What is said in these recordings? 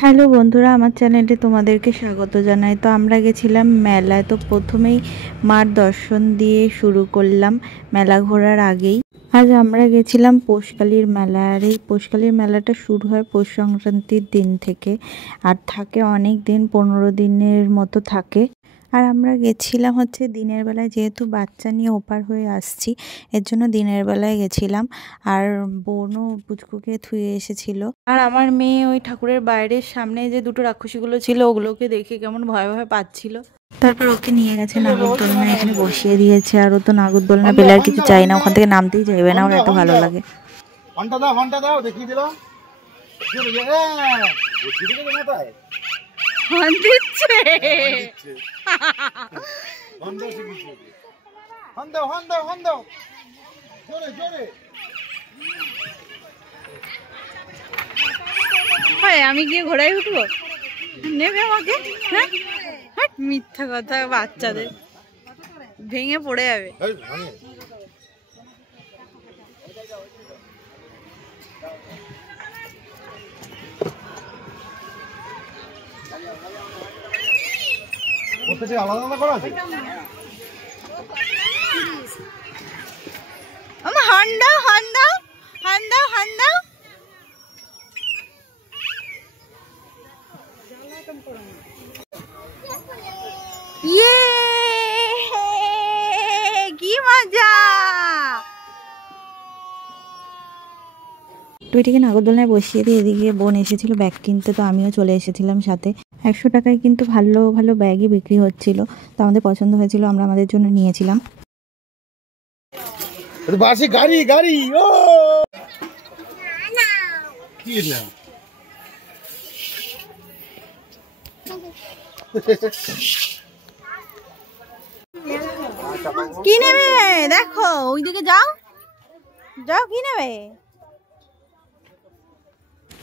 Hello বন্ধুরা, আমার চ্যানেলে তোমাদেরকে স্বাগত জানাই। তো আমরা গেছিলাম মেলায়। তো প্রথমেই মার দর্শন দিয়ে শুরু করলাম মেলা ঘোরার আগেই। আজ আমরা গেছিলাম পৌষকালীর মেলা। আর এই পৌষকালীর মেলাটা শুরু হয় পৌষ সংক্রান্তির দিন থেকে আর থাকে অনেক দিন, 15 দিনের মতো থাকে। আর আমরা গেছিলাম হচ্ছে দিনের বেলায়, যেহেতু বাচ্চা নিয়ে ওপার হয়ে আসছি, এর জন্য দিনের বেলায় গেছিলাম। আর বোনও পুচকুকে থুয়ে এসেছিল। আর আমার মেয়ে ওই ঠাকুরের বাইরের সামনে যে দুটো রাক্ষসীগুলো ছিল, ওগুলোকে দেখে কেমন ভয় ভয় পাচ্ছিল। তারপর ওকে নিয়ে গেছে নাগরদোলনা, এখানে বসিয়ে দিয়েছে। আর ও তো নাগরদোলনা পেলে আর কিছু চাই না, ওখান থেকে নামতেই চাইবে না, ওর এত ভালো লাগে। আমি গিয়ে ঘোড়ায় উঠবো, নেবে আমাকে? হ্যাঁ, মিথ্যা কথা, বাচ্চাদের ভেঙে পড়ে যাবে। আলাদা আলাদা করা আছে। আমার হর্ন দাও, হর্ন দাও, হর্ন দাও, হর্ন দাও। ইয়ে, কি মজা! টুইটিকে নাগরদোলনায় বসিয়ে দিয়ে এদিকে বোন এসেছিল ব্যাগ কিনতে, তো আমিও চলে এসেছিলাম সাথে। 100 টাকায় কিন্তু ভালো ভালো ব্যাগই বিক্রি হচ্ছিল, তো আমাদের পছন্দ হয়েছিল, আমরা আমাদের জন্য নিয়েছিলাম। বাসি গাড়ি গাড়ি ও কি না কি নেবে দেখো, ওইদিকে যাও যাও, কি নেবে?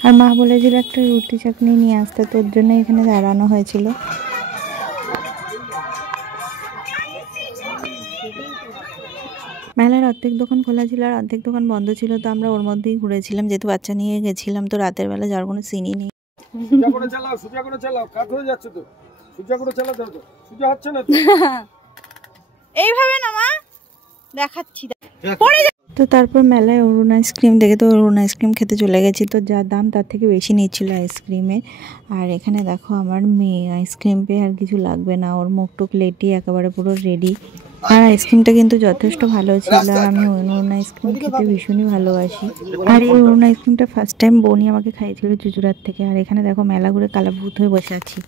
আর মা বলেছিল একটা রুটি চাটনি নিয়ে আসতে, তোর জন্য এখানে দাঁড়ানো হয়েছিল। মেলার অর্ধেক দোকান খোলা ছিল আর অর্ধেক দোকান বন্ধ ছিল, তো আমরা ওর মধ্যেই ঘুরেছিলাম, যেহেতু বাচ্চা নিয়ে গেছিলাম। তো রাতের বেলা যাওয়ার কোনো সিনই নেই। সোজা করে চালাও, সোজা করে চালাও, কাট হয়ে যাচ্ছে তো, সোজা করে চালাতে হবে, সোজা হচ্ছে না তো। এইভাবে না মা, দেখাচ্ছি। তো তারপর মেলায় অরুণ আইসক্রিম দেখে তো অরুণ আইসক্রিম খেতে চলে গেছি। তো যা দাম তার থেকে বেশি নিচ্ছিল আইসক্রিমের। আর এখানে দেখো আমার মেয়ে আইসক্রিম পেয়ে আর কিছু লাগবে না, ওর মুখ টুক লেটি একেবারে পুরো রেডি। আর আইসক্রিমটা কিন্তু যথেষ্ট ভালো ছিল। আর আমি অরুণ আইসক্রিম খেতে ভীষণই ভালোবাসি। আর এই অরুণ আইসক্রিমটা ফার্স্ট টাইম বোনই আমাকে খাইয়েছিল চুচুড়ার থেকে। আর এখানে দেখো মেলা ঘুরে কালাভূত হয়ে বসে আছি।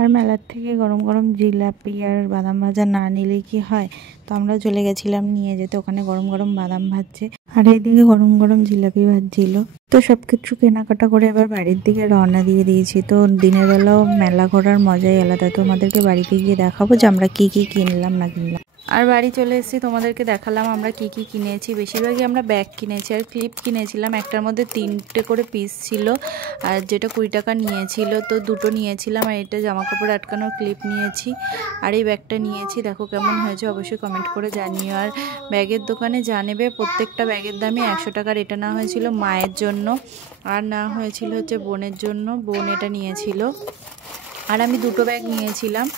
আর মেলার থেকে গরম গরম জিলাপি আর বাদাম ভাজা না নিলে কি হয়, তো আমরা চলে গেছিলাম নিয়ে যেতে। ওখানে গরম গরম বাদাম ভাজছে আর এইদিকে গরম গরম জিলাপি ভাজছিল। তো সবকিছু কেনাকাটা করে এবার বাড়ির দিকে রওনা দিয়ে দিয়েছি। তো দিনের বেলাও মেলা ঘোরার মজাই আলাদা। তোমাদেরকে বাড়িতে গিয়ে দেখাবো যে আমরা কি কি কিনলাম না কিনলাম। আর বাড়ি চলে এসেছি, তোমাদেরকে দেখালাম আমরা কি কি কিনেছি। বেশিরভাগই আমরা ব্যাগ কিনেছি আর ক্লিপ কিনেছিলাম। একটার মধ্যে 3টে করে পিস ছিল, আর যেটা 20 টাকা নিয়েছিল, তো 2টো নিয়েছিলাম। আর এটা জামা কাপড় আটকানোর ক্লিপ নিয়েছি। আর এই ব্যাগটা নিয়েছি, দেখো কেমন হয়েছে অবশ্যই কমেন্ট করে জানিও। আর ব্যাগের দোকানে যা নেবে প্রত্যেকটা ব্যাগের দামই 100 টাকার। এটা না হয়েছিল মায়ের জন্য আর না হয়েছিল হচ্ছে বোনের জন্য, বোন এটা নিয়েছিল। আর আমি 2টো ব্যাগ নিয়েছিলাম।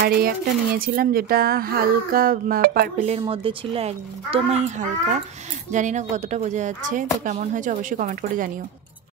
আর এই একটা নিয়েছিলাম যেটা হালকা পার্পেলের মধ্যে ছিল, একদমই হালকা। জানি না কতটা বোঝা যাচ্ছে, তো কেমন হয়েছে অবশ্যই কমেন্ট করে জানিও।